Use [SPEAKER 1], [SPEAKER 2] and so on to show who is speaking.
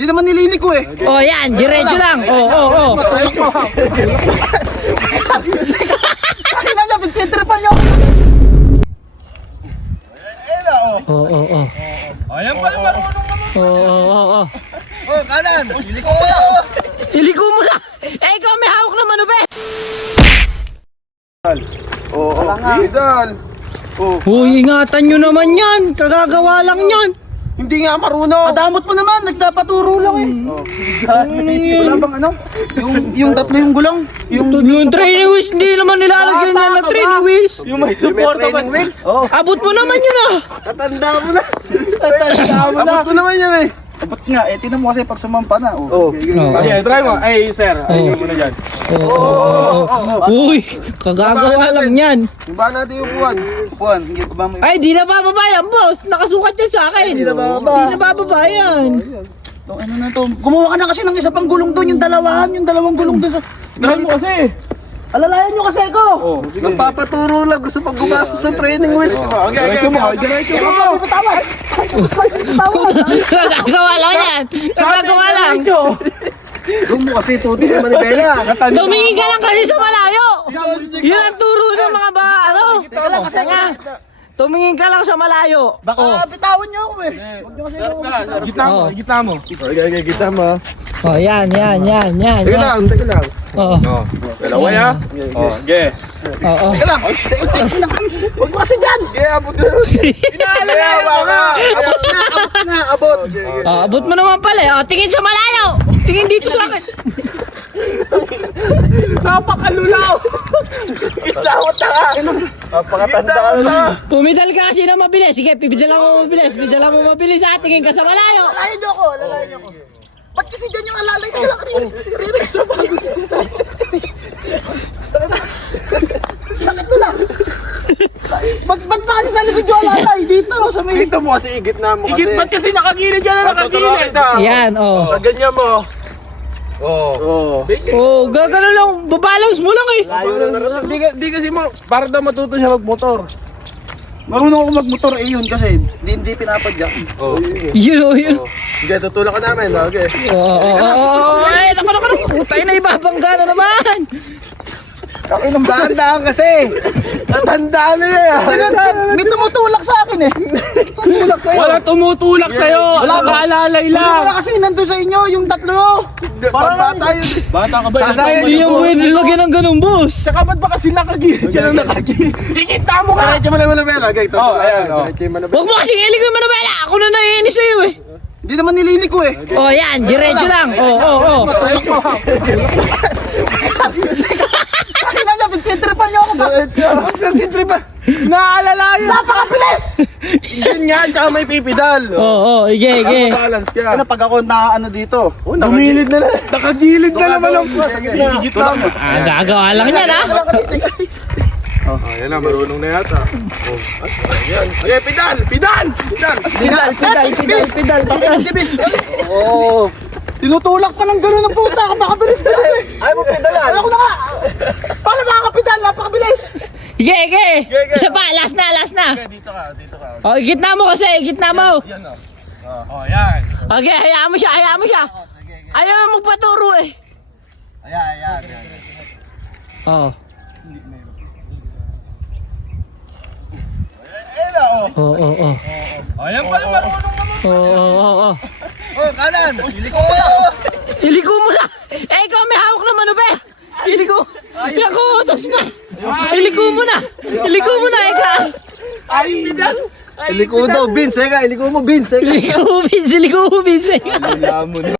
[SPEAKER 1] Hindi naman nililiko eh.
[SPEAKER 2] Oh, yan. Diretso lang. Oh.
[SPEAKER 1] Ay na niya, pintitripan niyo.
[SPEAKER 2] Oh.
[SPEAKER 3] Ayan pala marunong naman.
[SPEAKER 2] Oh.
[SPEAKER 1] Oh, kanan. Liliko ko.
[SPEAKER 2] Iliko mo na. Eh, ikaw may hawak naman, ube.
[SPEAKER 1] Oo, Idol.
[SPEAKER 2] Uy, ingatan nyo naman yan. Kagagawa lang yan.
[SPEAKER 1] Hindi nga marunong. Kadamot mo naman, nagpapaturo lang eh. Wala bang ano? Yung tatlo yung gulong.
[SPEAKER 2] Yung training wheels, hindi naman nilalagyan yan ng training wheels.
[SPEAKER 3] Yung may support naman.
[SPEAKER 2] Abot mo naman yun ah.
[SPEAKER 1] Tatanda mo na. Abot mo naman yan eh. Abot nga, eh, tinan mo kasi pag sumampa na.
[SPEAKER 3] Okay, try mo. Ay, sir. Ayun muna dyan.
[SPEAKER 2] Uy, kagagawa lang yan.
[SPEAKER 1] Yung ba natin yung buwan? Buwan, hindi ko ba may...
[SPEAKER 2] Ay, di na bababa yan, boss. Nakasukat yan sa akin.
[SPEAKER 1] Di na bababa.
[SPEAKER 2] Di na bababa yan.
[SPEAKER 1] Ano na to? Gumawa ka na kasi ng isa pang gulong doon, yung dalawang gulong doon sa...
[SPEAKER 3] Try mo kasi.
[SPEAKER 1] Alalayan nyo kasi ko! Nagpapaturo lang, gusto pag gumastos sa training wheels.
[SPEAKER 3] Diretso mo.
[SPEAKER 1] Patawad!
[SPEAKER 2] Kagagawa lang yan. Kagagawa lang.
[SPEAKER 1] Huwag mo kasi tuti sa manibela.
[SPEAKER 2] Tumingin ka lang kasi sa malayo. Yun ang turo ng mga ano.
[SPEAKER 1] Teka lang kasi nga.
[SPEAKER 2] Tumingin ka lang sa malayo.
[SPEAKER 1] Baka bitawan nyo ako eh. Huwag nyo kasi
[SPEAKER 3] Gitna mo.
[SPEAKER 1] Okay, kita mo.
[SPEAKER 2] Oh, yan.
[SPEAKER 1] Teka lang.
[SPEAKER 2] Oh.
[SPEAKER 3] Dalawa ya. Okay.
[SPEAKER 2] Oo.
[SPEAKER 1] Teka lang. Huwag mo kasi dyan. Okay, abot na rin. Abot.
[SPEAKER 2] Oh, abot mo naman pala. Oh, tingin sa malayo. Tingin dito sa akin.
[SPEAKER 3] Napakalulaw.
[SPEAKER 1] Itlawat na ka. Napakatanda ka na.
[SPEAKER 2] Pumidal ka kasi na mabilis. Sige, pipidala mo mabilis. Tingin ka sa malayo.
[SPEAKER 1] Alalayan nyo ako. Ba't kasi dyan yung alalay? Teka lang. Rinig sa bago. Sakit na lang. Ba't ba kasi sa likod yung alalay? Dito, sa may... Dito mo kasi, igit na mo kasi.
[SPEAKER 3] Igit ba't kasi nakagilid yan na nakagilid?
[SPEAKER 2] Yan, oh.
[SPEAKER 1] Ganyan mo.
[SPEAKER 3] Basic.
[SPEAKER 2] Oh, gagano lang. Babalance mo lang eh.
[SPEAKER 1] Layo na naroon.
[SPEAKER 3] Di kasi mo, para daw matuto siya magmotor.
[SPEAKER 1] Marunong ako magmotor eh yun kasi hindi pinapadyak.
[SPEAKER 2] Yun.
[SPEAKER 1] Sige, tutulak ka namin. Okay.
[SPEAKER 2] Oh. Ay, naku. Putay na ibabangga na naman.
[SPEAKER 1] Kakinong dahan-dahan kasi. Tatandaan na yan. May tumutulak sa akin eh. Tumulak sa'yo.
[SPEAKER 3] Wala tumutulak sa'yo. Nakaalalay lang.
[SPEAKER 1] Wala kasi nandun sa inyo yung tatlo. Parang bata yun.
[SPEAKER 3] Bata ka ba?
[SPEAKER 1] Sasayan
[SPEAKER 2] Hindi yung pwede lagyan ng ganun, boss.
[SPEAKER 3] Tsaka ba't ba kasi nakagilid yan ang nakagilid? Ikita mo ka!
[SPEAKER 1] Diretso mo na manabela. Okay,
[SPEAKER 3] ayan.
[SPEAKER 1] Diretso yung manabela.
[SPEAKER 2] Huwag mo kasing ilig yung manabela. Ako na naiinis sa'yo eh.
[SPEAKER 1] Hindi naman nililiko eh.
[SPEAKER 2] Oh, yan. Diretso lang. Oh.
[SPEAKER 1] Ay na niya, pintitripan niyo ako. Pintitripan.
[SPEAKER 3] Naalalayan!
[SPEAKER 1] Napakabilis! Yun nga, tsaka may pipidal.
[SPEAKER 2] Oh. Ige.
[SPEAKER 1] Balance ka. Ano pag ako na ano dito?
[SPEAKER 3] Bumilid na lang. Nakagilid na naman ang
[SPEAKER 1] Sa gitna.
[SPEAKER 3] Igit lang.
[SPEAKER 2] Gagawa lang yan, ha?
[SPEAKER 3] Ayan na, marunong na yata.
[SPEAKER 1] Okay, pidal!
[SPEAKER 3] Pidal!
[SPEAKER 1] Pidal. Pakisibis. Oo. Tinutulak pa ng gano'n ng puta. Kapakabilis eh. Ayaw mo pidalan. Ayaw ko na nga. Paano makakapidal? Napakabilis.
[SPEAKER 2] Ige. Isa pa, last na.
[SPEAKER 1] Dito ka.
[SPEAKER 2] Oh, gitna mo kasi, gitna mo.
[SPEAKER 1] Yan o.
[SPEAKER 3] Oh, yan.
[SPEAKER 2] Okay, hayaan mo siya. Ayaw mo magpaturo eh.
[SPEAKER 1] Ayan.
[SPEAKER 2] Oh.
[SPEAKER 1] Ayan o.
[SPEAKER 2] Oh.
[SPEAKER 3] Ayan pala marunong naman.
[SPEAKER 2] Oh.
[SPEAKER 1] Oh, kanan. Iliko ko.
[SPEAKER 2] Iliko mo na. Eh, ikaw may hawak naman, ube. Iliko. Nakuutos na. Iliko mo na, ika.
[SPEAKER 3] Ay, pidal!
[SPEAKER 1] Iliko daw, Vince. Iliko mo, Vince.
[SPEAKER 2] Iliko mo, Vince.
[SPEAKER 3] Alam mo na.